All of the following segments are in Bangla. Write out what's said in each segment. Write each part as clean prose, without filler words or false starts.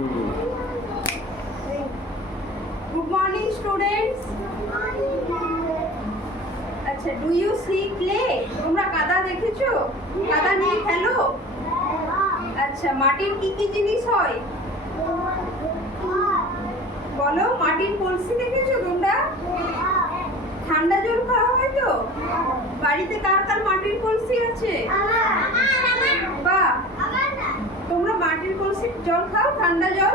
Good morning, students. আচ্ছা, do you see clay? তোমরা কাদা দেখেছো? কাদা নিয়ে খেলো? আচ্ছা, মাটির কি কি জিনিস হয়? বলো, মাটির কলসি দেখেছো তোমরা? ঠান্ডা জল খাওয়া হয় তো? বাড়িতে কার কার মাটির কলসি আছে? বাহ, তোমরা মাটির কলসির জল খাও, ঠান্ডা জল?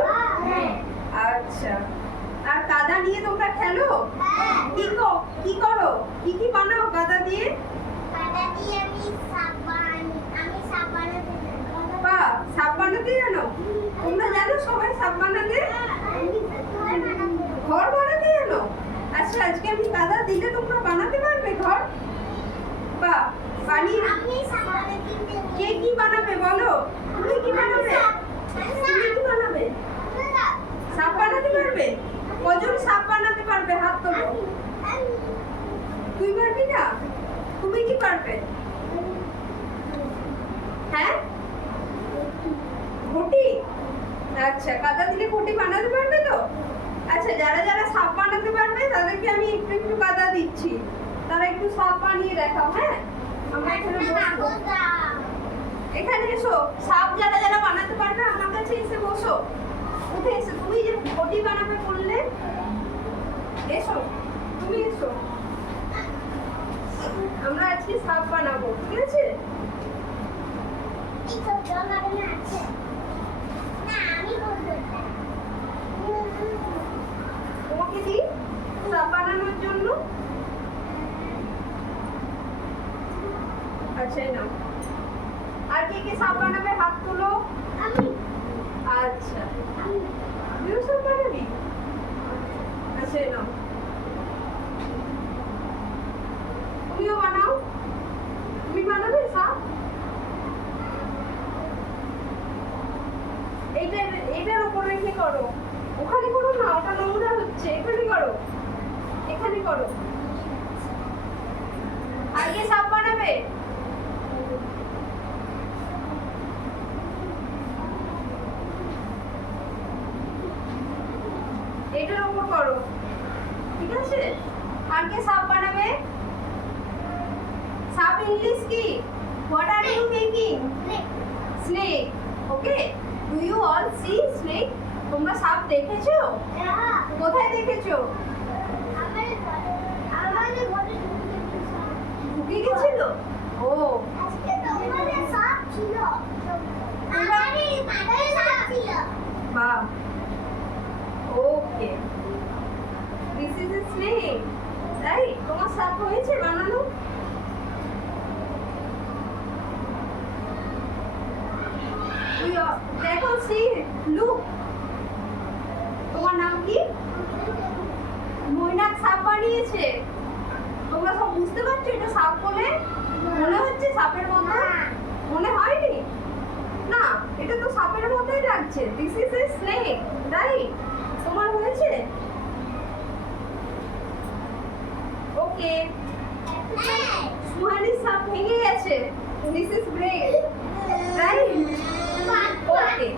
আচ্ছা, আর কাদা নিয়ে তোমরা খেলো? কি করো, কি বানাও কাদা দিয়ে? বাহ, সাপ বানাতে জানো? তোমরা জানো সবাই সাপ বানাতে? ঘর বানাতে জানো? আচ্ছা, আজকে আমি কাদা দিলে তোমরা বানাতে পারবে ঘর? বাহ, বানিয়ে কে কি বানাবে বলো? তুমি কি বানাবে? তুমি কি বানাবে? সাপ বানাতে পারবে? কজন সাপ বানাতে পারবে? হাত তোলো। তুই পারবি না? তুমি কি পারবে? হ্যাঁ, ঘটি? আচ্ছা, কাদা দিলে ঘটি বানাতে পারবে তো? আচ্ছা, যারা যারা সাপ বানাতে পারবে তাদেরকে আমি একটু একটু কাদা দিচ্ছি, তারা একটু সাপ বানিয়ে দেখাও। হ্যাঁ, আমরা এখানে বসবো। এখানে এসো, সাপ যারা যারা বানাতে পারবে আমার কাছে এসে বসো। উঠে এসো, তুমি যে ঘটি বানাবে বললে, এসো, তুমি এসো। আমরা আজকে সাপ বানাবো, ঠিক আছে? তোমাকে দিই সাপ বানানোর জন্য। আচ্ছা, নাও। আর কে কে সাপ বানাবে হাত তোলো। আচ্ছা, তুইও সাপ বানাবি? আচ্ছা, নাও, তুমিও বানাও। তুমি বানাবে সাপ? এটার উপর রেখে করো। ওখানে করো না, ওটা নোংরা হচ্ছে। এখানে করো, এখানে করো। আগে সাপ বানাবে? এটার উপর করো, ঠিক আছে? আর কে সাপ বানাবে? সাপ ইংলিশ কি? What are you making? Snake. Okay. Do you all see snake? তোমরা সাপ দেখেছো? কোথায় দেখেছো? ঢুকে গেছিল? ও, বাহ, ওকে। This is a snake. তাই তোমার সাপ হয়েছে বানানো? দেখো, সি লুক। তোমার নাম কি? মৈনাক সাপ বানিয়েছে। তোমরা সব বুঝতে পারছো এটা সাপ বলে? মনে হচ্ছে সাপের মতো? মনে হয়নি না, এটা তো সাপের মতোই লাগছে। This is a snake, right? তোমার হয়েছে? ওকে, সুহানির সাপ ভেঙে গেছে। This is great, right? Okay,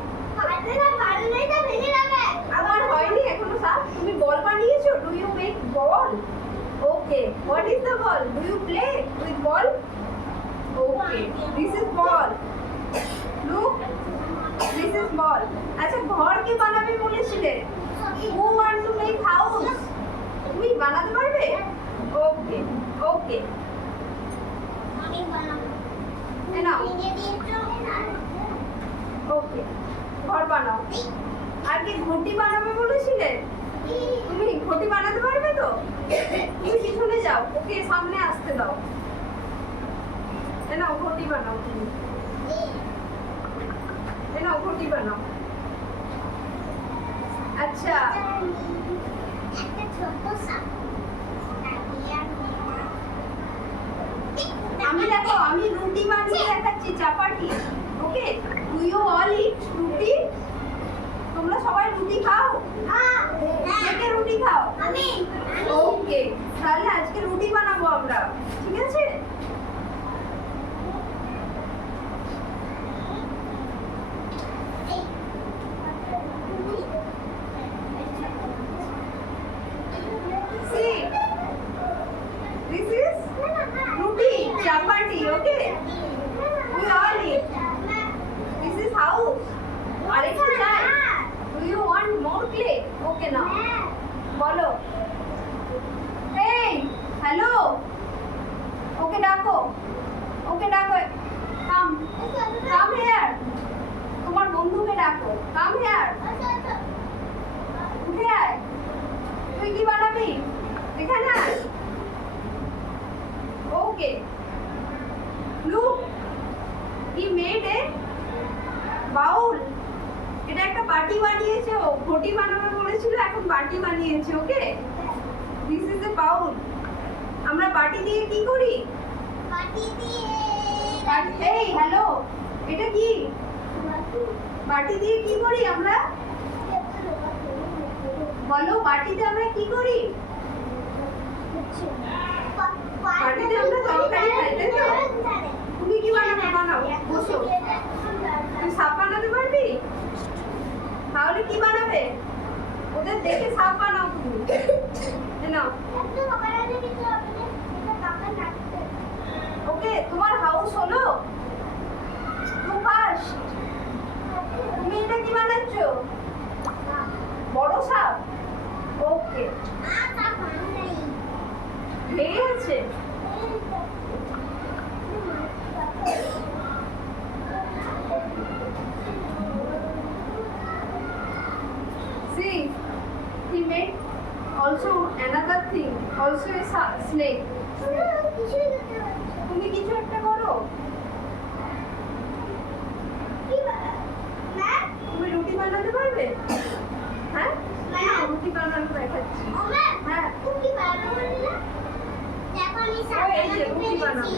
আমার হয়নি এখনো সাপ। তুমি বল বানিয়েছো? Do you make ball? Okay, what is the ball? Do you play with ball? Okay, this is ball. Look, this is ball. আচ্ছা, ঘর কে বানাবে বলেছিলে? Who want to make house? তুমি বানাতে পারবে? ওকে, ওকে, নাও। ওকে, ঘর বানাও। আর কি ঘটি বানাবে বলেছিলে? তুমি ঘটি বানাতে পারবে তো? তুমি পিছনে যাও, ওকে সামনে আসতে দাও। নাও, ঘটি বানাও তুমি। নাও, ঘটি বানাও। আচ্ছা, আমি দেখো, আমি রুটি বানিয়ে দেখাচ্ছি, চাপাটি। ওকে, ডু ইউ অল ইট রুটি? তোমরা সবাই রুটি খাও? কে রুটি খাও? আমি। ওকে, তাহলে আজকে রুটি বানাবো আমরা, ঠিক আছে? ক্লে ওকে নাও বলো এই হ্যালো ওকে ডাকো কাম হিয়ার তোমার বন্ধুকে ডাকো কাম হিয়ার উঠে আয় তুই কি বানাবি এখানে আয় ওকে লুক হি মেড এ বাউল এটা একটা বাটি বানিয়েছে ও ঘটি বানাবে বলেছিল এখন বাটি বানিয়েছে ওকে দিস ইজ এ বাউল আমরা বাটি দিয়ে কি করি এই হ্যালো এটা কি বাটি দিয়ে কি করি আমরা বলো বাটিতে আমরা কি করি বাটিতে আমরা তরকারি খাই তাই তো তুমি কি বানাবে বানাও বসো তুই সাপ বানাতে পারবি তাহলে কি বানাবে ওদের দেখে সাপ বানাও তুমি নাও ওকে তোমার হাউস হলো তুমি এটা কি বানাচ্ছ বড় সাপ ওকে ভেঙে আছে See, he made also another thing, also a snake. তুমি কিছু একটা করো তুমি রুটি বানাতে পারবে হ্যাঁ রুটি বানানো দেখাচ্ছি হ্যাঁ রুটি বানাবো না দেখো আমি রুটি বানাবো